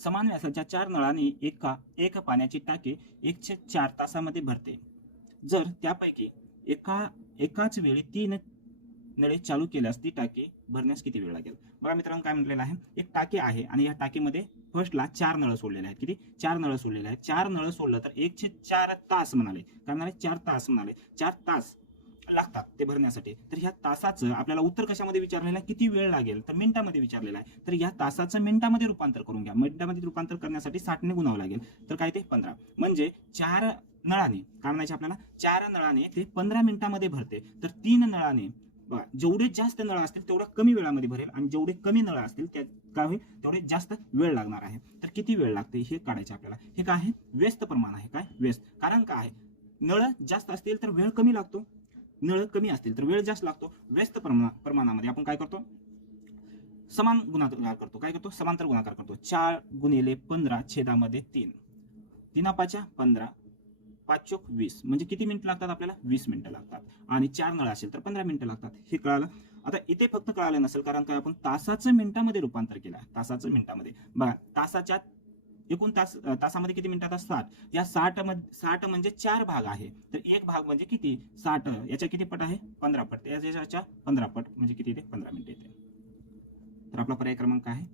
समान व्यासाच्या 4 नळांनी एक पाण्याची टाकी 1/4 तासामध्ये भरते. जर त्यापैकी एकाच वेळी 3 नळे चालू केल्यास ती टाकी भरण्यास किती वेळ लागेल? बघा मित्रांनो, काय म्हटलेलं आहे, एक टाकी आहे आणि या टाकीमध्ये फर्स्टला 4 नळ सोडलेले आहेत. किती? 4 नळ सोडलेले आहेत. 4 नळ सोडलं तर 1/4 तास म्हणाले. काय म्हणाले? 4 तास म्हणाले. 4 तास लागतात ते भरण्यासाठी. तर ह्या तासाचं आपल्याला उत्तर कशामध्ये विचारलेलं आहे? किती वेळ लागेल? तर मिनिटामध्ये विचारलेलं आहे. तर या तासाचं मिनिटामध्ये रूपांतर करून घ्या. मिनिटामध्ये रूपांतर करण्यासाठी 60 ने गुणावं लागेल. तर काय ते 15. म्हणजे 4 नळाने, काय म्हणायचे आपल्याला, 4 नळाने ते 15 मिनिटामध्ये भरते. तर 3 नळाने, जेवढे जास्त नळ असतील तेवढ्या कमी वेळामध्ये भरेल आणि जेवढे कमी नळ असतील त्या काय होईल, तेवढे जास्त वेळ लागणार आहे. तर किती वेळ लागते हे काढायचे आपल्याला. हे काय आहे? व्यस्त प्रमाण आहे. काय? व्यस्त. कारण काय आहे, नळ जास्त असतील तर वेळ कमी लागतो, नळ कमी असतील तर वेळ जास्त लागतो. व्यस्त प्रमाणामध्ये आपण काय करतो? समान गुणाकार करतो. काय करतो? समांतर गुणाकार करतो. 4 गुणिले 15 छेदामध्ये 3, 3×5 15, 5 20. म्हणजे किती मिनिट लागतात आपल्याला? 20 मिनिटं लागतात. आणि 4 नळ असेल तर 15 मिनिटं लागतात. हे कळालं? आता इथे फक्त कळालं नसेल, कारण काय, आपण तासाचं मिनिटामध्ये रूपांतर केलं. तासाचं मिनिटामध्ये बघा, तासाच्या एकूण तासामध्ये किती मिनिटात असतात? या 60 म्हणजे 4 भाग आहे. तर एक भाग म्हणजे किती? 60. याच्या किती पट आहे? 15 पट. याच्या 15 पट म्हणजे किती? ते 15 मिनिटं येते. तर आपला पर्याय क्रमांक आहे